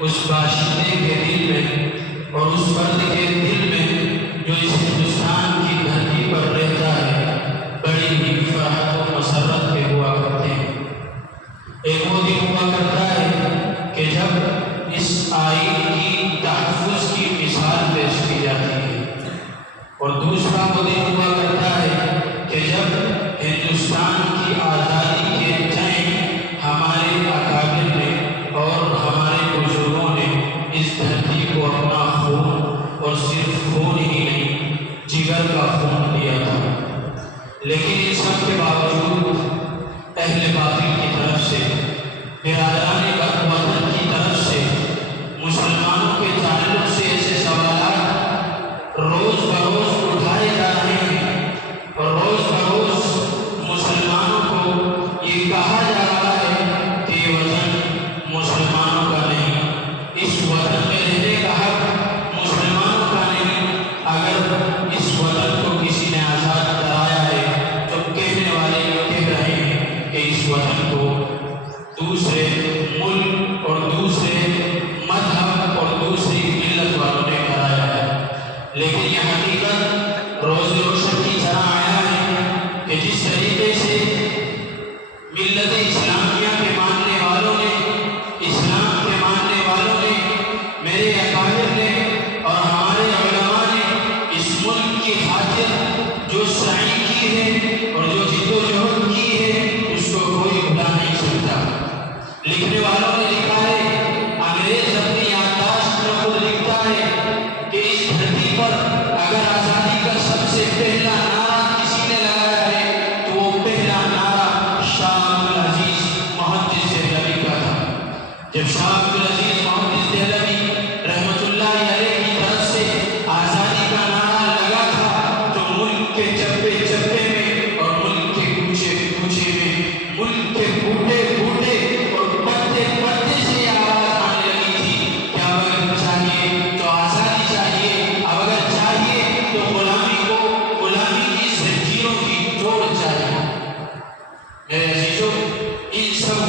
اس باشندے کے دل میں اور اس فرد کے دل میں جو اس ہندوستان کی دھرتی پر رہتا ہے بڑی ہی فرحت و مسرت کے ہوا کرتے ہیں۔ ایک وہ دن ہوا کرتا ہے کہ جب اس آئین کی تحفظ کی مثال پیش کی جاتی ہے، اور دوسرا وہ دن ہوا کرتا ہے کہ جب ہندوستان کی آزادی کے تئیں ہمارے اکابر نے اور ہمارے بزرگوں نے اس دھرتی کو اپنا خون، اور صرف خون ہی نہیں جگر کا خون دیا تھا۔ لیکن ان سب کے باوجود اہل باطل کی طرف سے، برادران وطن کی طرف سے مسلمانوں کے تعلق سے ایسے سوالات روز بروز اٹھائے جا رہے ہیں، اور روز بروز مسلمانوں کو یہ کہا جا رہا ہے کہ یہ وطن مسلمانوں کا نہیں، اس وطن میں رہنے کا حق مسلمانوں کا نہیں۔ اگر اس وطن کو کسی نے آزاد کرایا ہے تو کہنے والے یہ کہہ رہے ہیں کہ اس وطن کو دوسرے ملک اور دوسرے مذہب اور دوسری ملت والوں نے کرایا ہے۔ لیکن یہ حقیقت روز روشن کی طرح آیا ہے کہ جس طریقے سے ملت اسلامیہ کے ماننے والوں نے، اسلام کے ماننے والوں نے، میرے اکابر نے اور ہمارے علماء نے اس ملک کی خاطر جو سعی کی ہے اور جو جد و جہد کی ہے اس کو کوئی بھلا نہیں سکتا۔ لکھنے والوں نے لکھا ہے، انگریز اپنی یادداشت میں خود لکھتا ہے کہ اس دھرتی پر اگر آزادی کا سب سے پہلا نعرہ کسی نے لگایا ہے تو وہ پہلا نعرہ شاہ عبدالعزیز محدث دہلوی کا تھا۔ جب شاہ عبدالعزیز محدث دہلوی رحمۃ اللہ علیہ کی طرف سے آزادی کا نعرہ لگا تھا تو ملک کے چپے چپے میں اور ملک کے کوچے کوچے میں، ملک کے بوٹے بوٹے اور پتے پتے سے یہ آواز آنے لگی تھی کہ اب اگر چاہیے تو آزادی چاہیے، اب اگر چاہیے تو غلامی کو، غلامی کی زنجیروں کی توڑ چاہیے۔ میرے عزیزوں، ان سب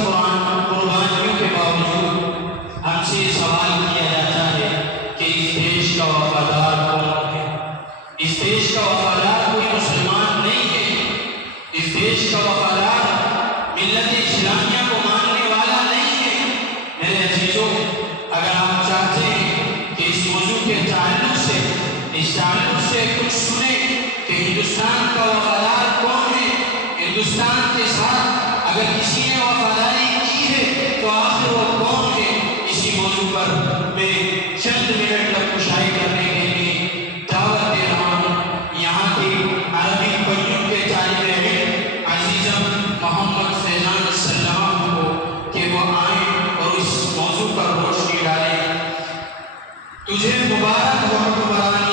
قربانیوں کے باوجود ہم سے یہ سوال کیا جاتا ہے کہ اس دیش کا وفادار کون ہے؟ اس دیش کا وفادار کوئی مسلمان نہیں ہے، اس دیش کا وفادار ملت اسلامیہ کو ماننے والا نہیں ہے۔ میرے عزیزوں، اگر آپ چاہتے ہیں کہ اس موضوع کے تعلق سے، اس تعلق سے کچھ سنیں کہ ہندوستان کا وفادار کون ہے، ہندوستان کے ساتھ اگر کسی نے وفاداری کی ہے تو آخر وہ کون ہے، اسی موضوع پر میں چند منٹ گفتگو کرنے کے لیے دعوت دے رہا ہوں یہاں کے عربی پڑھنے کے طالب علم عزیزم محمد فیضان سلام کو کہ وہ آئیں اور اس موضوع پر روشنی ڈالیں۔ تجھے مبارک ہو حکمرانی